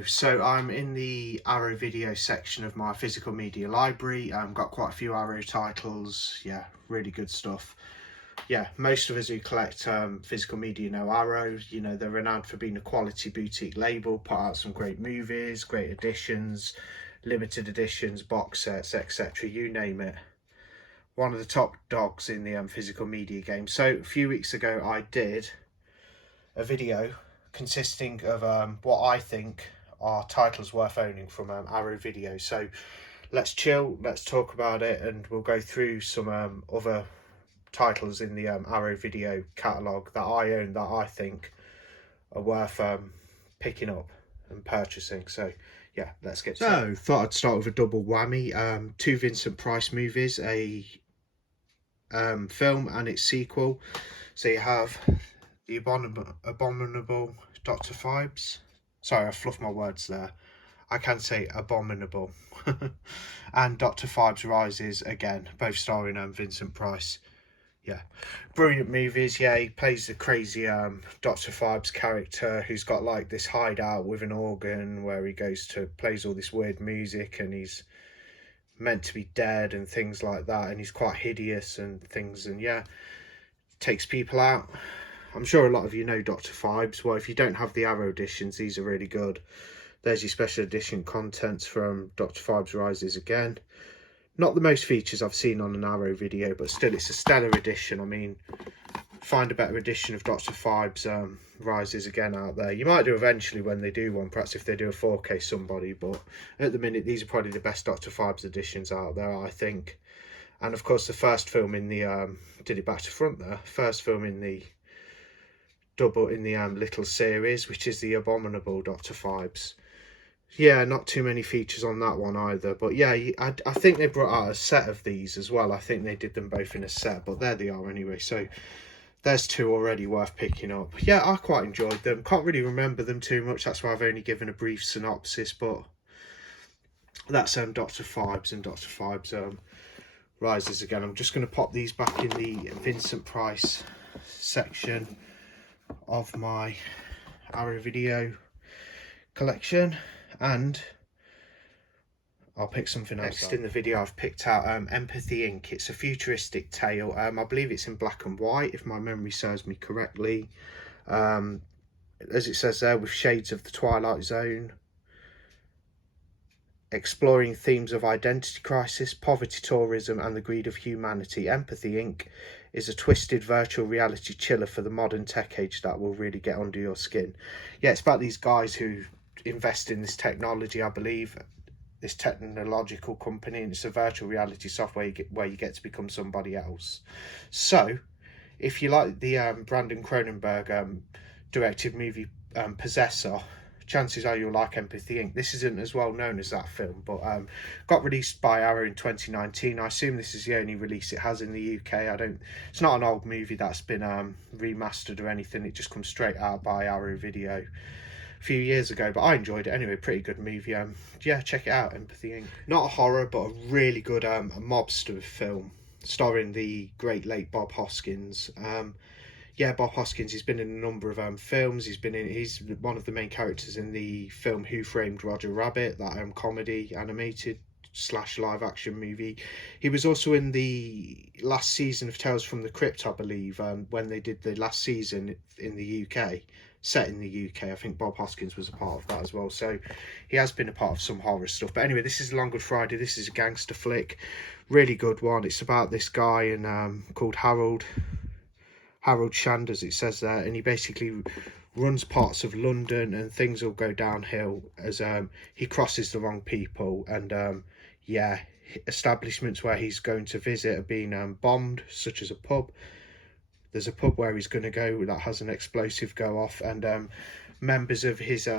Hello, so I'm in the Arrow video section of my physical media library. Got quite a few Arrow titles, yeah, really good stuff. Yeah, most of us who collect physical media know Arrow. You know, they're renowned for being a quality boutique label, put out some great movies, great editions, limited editions, box sets, etc., you name it. One of the top dogs in the physical media game. So a few weeks ago I did a video consisting of what I think are titles worth owning from Arrow Video. So let's chill, let's talk about it, and we'll go through some other titles in the Arrow Video catalogue that I own that I think are worth picking up and purchasing. So yeah, let's get to it. Thought I'd start with a double whammy. Two Vincent Price movies, a film and its sequel. So you have The Abominable Dr. Phibes. Sorry, I fluffed my words there. I can say abominable. And Dr. Phibes Rises again, both starring Vincent Price. Yeah, brilliant movies. Yeah, he plays the crazy Dr. Phibes character who's got like this hideout with an organ where he plays all this weird music, and he's meant to be dead and things like that, and he's quite hideous and things, and yeah, takes people out. I'm sure a lot of you know Dr. Phibes. Well, if you don't have the Arrow editions, these are really good. There's your special edition contents from Dr. Phibes Rises again. Not the most features I've seen on an Arrow video, but still, it's a stellar edition. I mean, find a better edition of Dr. Phibes Rises again out there. You might do eventually when they do one, perhaps if they do a 4K somebody, but at the minute, these are probably the best Dr. Phibes editions out there, I think. And of course, the first film in the, did it back to front there, first film in the little series, which is The Abominable Dr. Phibes. Yeah, not too many features on that one either, but yeah, I think they brought out a set of these as well. I think they did them both in a set, but there they are anyway. So there's two already worth picking up. Yeah, I quite enjoyed them. Can't really remember them too much, that's why I've only given a brief synopsis, but that's Dr. Phibes and Dr. Phibes Rises again. I'm just going to pop these back in the Vincent Price section of my Arrow Video collection, and I'll pick something else. Next in the video I've picked out Empathy Inc. It's a futuristic tale. I believe it's in black and white, if my memory serves me correctly. As it says there, with shades of the Twilight Zone. Exploring themes of identity crisis, poverty, tourism, and the greed of humanity, Empathy Inc. is a twisted virtual reality chiller for the modern tech age that will really get under your skin. Yeah, it's about these guys who invest in this technology, I believe, this technological company, and it's a virtual reality software where you get to become somebody else. So, if you like the Brandon Cronenberg directed movie Possessor, chances are you'll like Empathy Inc. This isn't as well known as that film, but got released by Arrow in 2019. I assume this is the only release it has in the UK. It's not an old movie that's been remastered or anything. It just comes straight out by Arrow Video a few years ago, but I enjoyed it anyway. Pretty good movie. Yeah, check it out, Empathy Inc. Not a horror, but a really good a mobster film starring the great late Bob Hoskins. Yeah, Bob Hoskins, he's been in a number of films. He's one of the main characters in the film Who Framed Roger Rabbit, that comedy animated / live action movie. He was also in the last season of Tales from the Crypt, I believe, when they did the last season in the UK, set in the UK. I think Bob Hoskins was a part of that as well. So he has been a part of some horror stuff. But anyway, this is Long Good Friday. This is a gangster flick. Really good one. It's about this guy called Harold Sanders, it says there, and he basically runs parts of London, and things will go downhill as he crosses the wrong people, and yeah, establishments where he's going to visit are being bombed, such as a pub. There's a pub where he's going to go that has an explosive go off, and members of his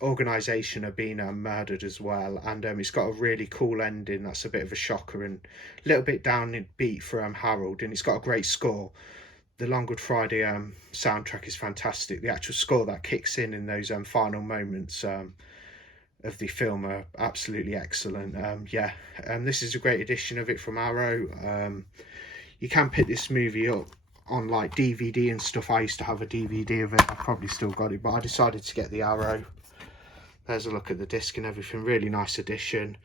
organisation are being murdered as well, and it's got a really cool ending that's a bit of a shocker and a little bit downbeat for Harold, and it's got a great score. The Long Good Friday soundtrack is fantastic. The actual score that kicks in those final moments of the film are absolutely excellent. Yeah, this is a great edition of it from Arrow. You can pick this movie up on like DVD and stuff. I used to have a DVD of it. I've probably still got it, but I decided to get the Arrow There's a look at the disc and everything. Really nice edition.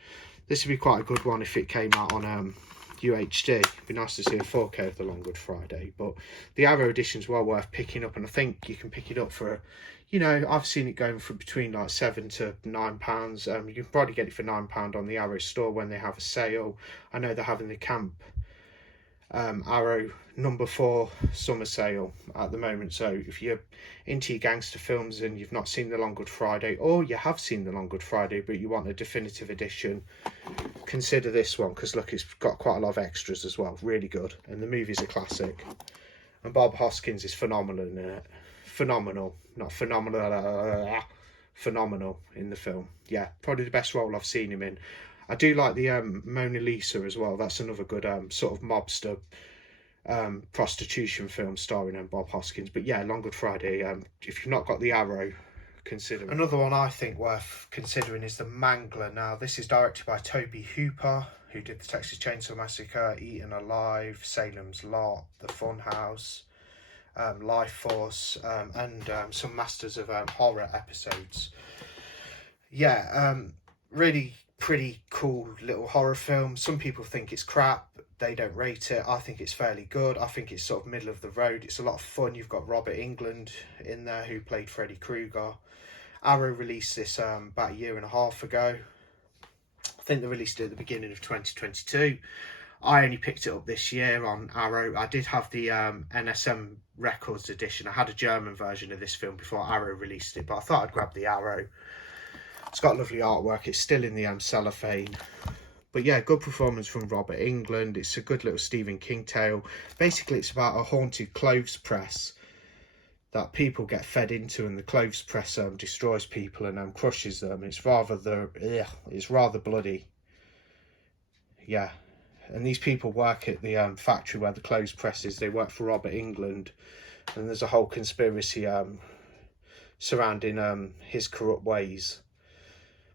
This would be quite a good one if it came out on UHD. It'd be nice to see a 4K of the Long Good Friday. But the Arrow edition's well worth picking up, and I think you can pick it up for, you know, I've seen it going for between like £7 to £9. You can probably get it for £9 on the Arrow store when they have a sale. I know they're having the Camp Arrow #4 summer sale at the moment, so if you're into your gangster films and you've not seen the Long Good Friday, or you have seen the Long Good Friday but you want a definitive edition, consider this one, because look, it's got quite a lot of extras as well. Really good, and the movie's a classic, and Bob Hoskins is phenomenal in it. Phenomenal, not phenomenal, phenomenal in the film. Yeah, probably the best role I've seen him in. I do like the Mona Lisa as well. That's another good sort of mobster prostitution film starring Bob Hoskins. But yeah, Long Good Friday. If you've not got the Arrow, consider it. Another one I think worth considering is The Mangler. Now, this is directed by Tobe Hooper, who did the Texas Chainsaw Massacre, Eaten Alive, Salem's Lot, The Funhouse, Life Force, and some Masters of Horror episodes. Yeah, really pretty cool little horror film. Some people think it's crap, they don't rate it. I think it's fairly good. I think it's sort of middle of the road. It's a lot of fun. You've got Robert Englund in there, who played Freddy Krueger. Arrow released this about 1.5 years ago. I think they released it at the beginning of 2022. I only picked it up this year on Arrow. I did have the NSM Records edition. I had a German version of this film before Arrow released it, but I thought I'd grab the Arrow. It's got lovely artwork. It's still in the cellophane. But yeah, good performance from Robert Englund. It's a good little Stephen King tale. Basically, it's about a haunted clothes press that people get fed into, and the clothes press destroys people and crushes them. It's rather bloody. Yeah, and these people work at the factory where the clothes press is. They work for Robert Englund, and there's a whole conspiracy surrounding his corrupt ways.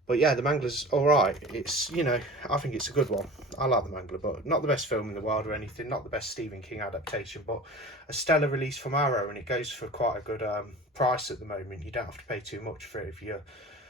But yeah, The Mangler's alright. It's, you know, I think it's a good one. I like The Mangler, but not the best film in the world or anything. Not the best Stephen King adaptation, but a stellar release from Arrow, and it goes for quite a good price at the moment. You don't have to pay too much for it if you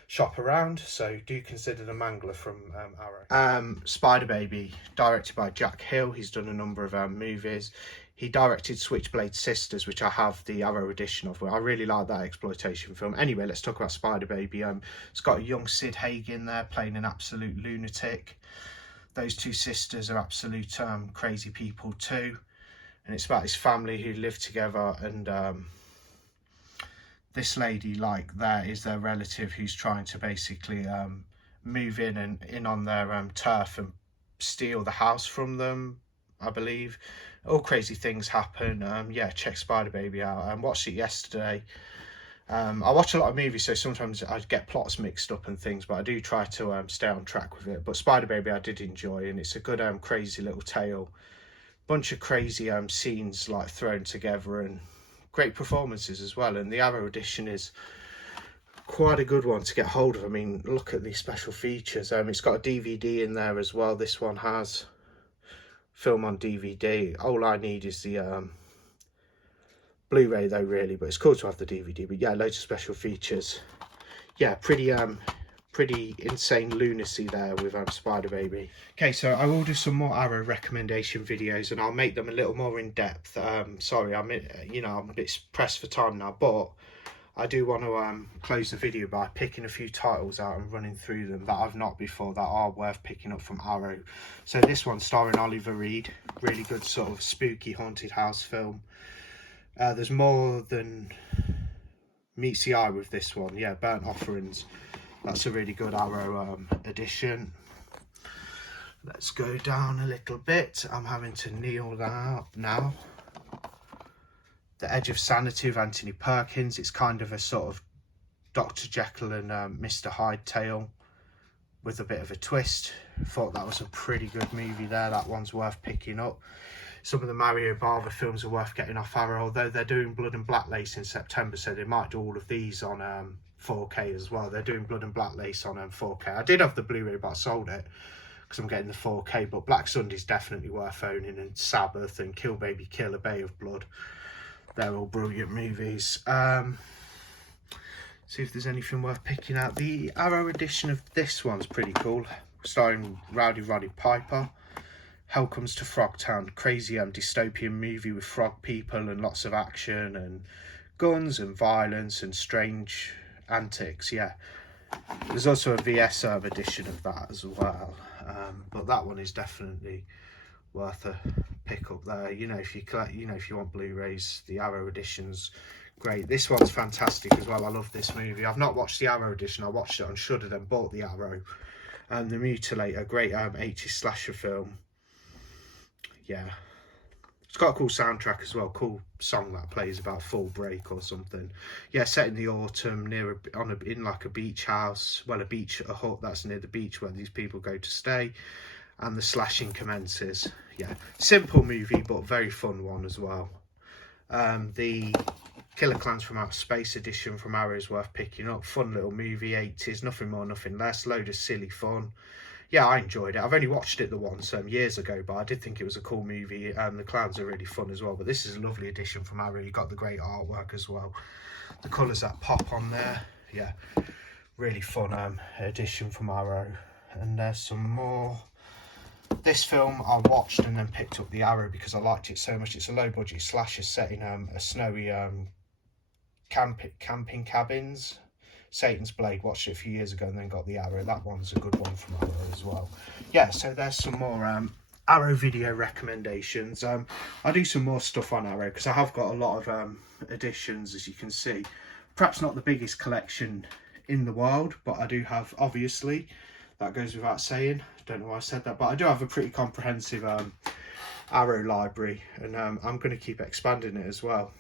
shop around, so do consider The Mangler from Arrow. Spider Baby, directed by Jack Hill. He's done a number of movies. He directed Switchblade Sisters, which I have the Arrow edition of. I really like that exploitation film. Anyway, let's talk about Spider Baby. It's got a young Sid Haig in there playing an absolute lunatic. Those two sisters are absolute crazy people too. And it's about his family who live together, and this lady, like, that is their relative who's trying to basically move in on their turf and steal the house from them, I believe. All crazy things happen. Yeah, check Spider Baby out. I watched it yesterday. I watch a lot of movies, so sometimes I get plots mixed up and things, but I do try to stay on track with it. But Spider Baby I did enjoy, and it's a good crazy little tale. Bunch of crazy scenes like thrown together, and great performances as well. And the Arrow edition is quite a good one to get hold of. I mean, look at these special features. It's got a DVD in there as well. This one has film on DVD. All I need is the Blu-ray though, really, but it's cool to have the DVD. But yeah, loads of special features. Yeah, pretty insane lunacy there with Spider Baby. Okay, so I will do some more Arrow recommendation videos, and I'll make them a little more in depth. Sorry, I'm a bit pressed for time now, but I do want to close the video by picking a few titles out and running through them that I've not before, that are worth picking up from Arrow. So this one, starring Oliver Reed, really good sort of spooky haunted house film. There's more than meets the eye with this one. Yeah, Burnt Offerings. That's a really good Arrow edition. Let's go down a little bit. I'm having to kneel down now. The Edge of Sanity of Anthony Perkins. It's kind of a sort of Dr. Jekyll and Mr. Hyde tale with a bit of a twist. Thought that was a pretty good movie there. That one's worth picking up. Some of the Mario Bava films are worth getting off Arrow, although they're doing Blood and Black Lace in September, so they might do all of these on 4K as well. They're doing Blood and Black Lace on 4K. I did have the Blu-ray, but I sold it because I'm getting the 4K. But Black Sunday's definitely worth owning, and Sabbath and Kill Baby Kill, A Bay of Blood. They're all brilliant movies. See if there's anything worth picking out. The Arrow edition of this one's pretty cool, starring Rowdy Roddy Piper. Hell Comes to Frogtown, crazy dystopian movie with frog people and lots of action and guns and violence and strange antics. Yeah, there's also a VS edition of that as well, but that one is definitely worth a pick up there. You know, if you collect, you know, if you want Blu-rays, the Arrow edition's great. This one's fantastic as well. I love this movie. I've not watched the Arrow edition. I watched it on Shudder, then bought the Arrow. And The Mutilator, great 80s slasher film. Yeah, it's got a cool soundtrack as well. Cool song that plays about Full Break or something. Yeah, set in the autumn near in like a beach house. Well, a hut that's near the beach where these people go to stay. And the slashing commences. Yeah, simple movie but very fun one as well. The Killer Clowns from Outer Space edition from Arrow is worth picking up. Fun little movie, 80s, nothing more, nothing less. Load of silly fun. Yeah, I enjoyed it. I've only watched it the once years ago, but I did think it was a cool movie. The clowns are really fun as well. But this is a lovely edition from Arrow. You got the great artwork as well. The colours that pop on there. Yeah, really fun edition from Arrow. And there's some more. This film I watched and then picked up the Arrow because I liked it so much. It's a low budget slasher set in a snowy camping cabins. Satan's Blade, watched it a few years ago and then got the Arrow. That one's a good one from Arrow as well. Yeah, so there's some more Arrow video recommendations. I do some more stuff on Arrow because I have got a lot of editions, as you can see. Perhaps not the biggest collection in the world, but I do have, obviously, that goes without saying. Don't know why I said that, but I do have a pretty comprehensive Arrow library, and I'm going to keep expanding it as well.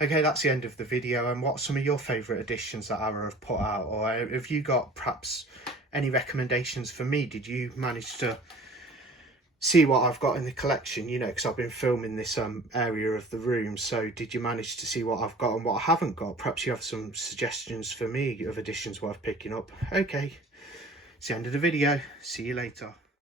Okay, that's the end of the video. And what's some of your favourite editions that Arrow have put out? Or have you got perhaps any recommendations for me? Did you manage to see what I've got in the collection? You know, because I've been filming this area of the room. So did you manage to see what I've got and what I haven't got? Perhaps you have some suggestions for me of editions worth picking up. Okay, it's the end of the video. See you later.